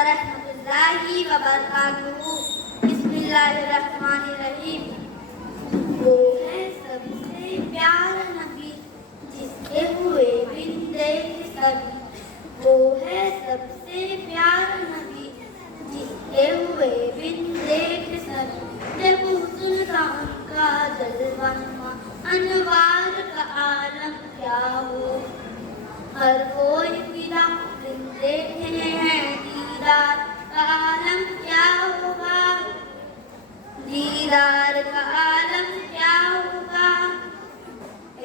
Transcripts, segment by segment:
वरहमतुल्लाहि वबरकातुहू। बिस्मिल्लाहिर्रहमानिर्रहीम। वो है सबसे प्यारा नबी जिसके हुए बिन देखे सभी। वो है सबसे प्यारा नबी जिसके हुए बिन देखे सभी। जब हुस्न का उनका जलवा नुमा अनवार का आलम क्या हो। हर कोई फिदा बिन देखे हैं दीदार का आलम क्या होगा। दीदार का आलम क्या होगा।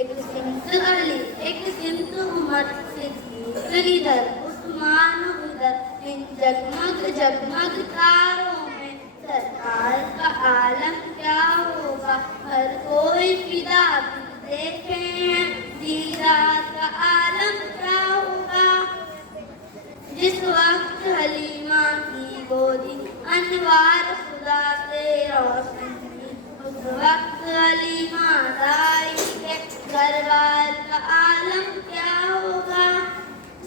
एक सिमत अली एक सिमत उमर सिद्दीक इधर उस्मान उधर इन जगमग जगमग तारों में सरकार का आलम क्या होगा। हर कोई फिदा बिन देखे हैं दीदार का आलम क्या होगा। जिस वक्त हलीमा की गोदी अनवार खुदा से रोशन थी उस वक्त हलीमा दाई के दरबार का आलम क्या होगा।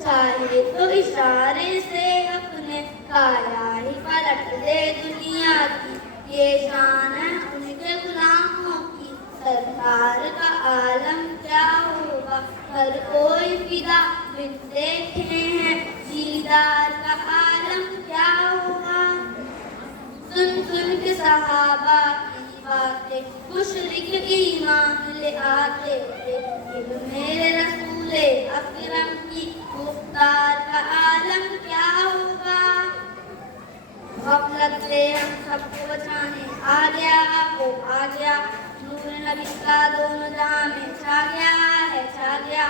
चाहे तो इशारे से अपने काया ही पलट दे दुनिया की। ये शान है उनके गुलामों की सरकार का आलम क्या होगा। हर कोई फिदा बिन देखे हैं दीदार का आलम क्या होगा। सुन सुन के सहाबा की बातें मुशरिक ईमान ले आते थे। फिर मेरे रसूले अकरम की गुफ्तार का आलम क्या होगा। गफलत से हम सबको बचाने आ गया वो आ गया। नूर नबी का दोनों जहां में छा गया है छा गया।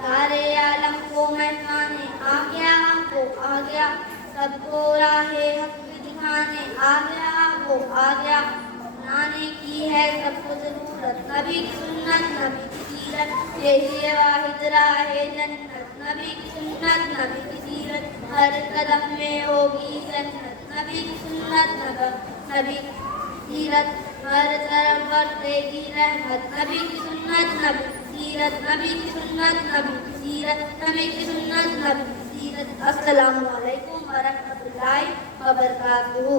सारे आलम को महकाने आ गया वो आ गया। सबको राहे हक दिखाने आ गया वो आ गया। अपनाने की है सबको जरूरत नबी की सुन्नत नबी की सीरत। यही है वाहिद राहे जन्नत नबी की सुन्नत नबी की सीरत। हर कदम में होगी जन्नत नबी की सुन्नत नबी की सीरत। हर तरफ बरसेगी रहमत नबी की सुन्नत नबी की सीरत। नबी की सुन्नत नबी की सीरत नबी की सुन्नत नबी की सीरत। अस्सलामु अलैकुम वरहमतुल्लाहि वबरकातुहू।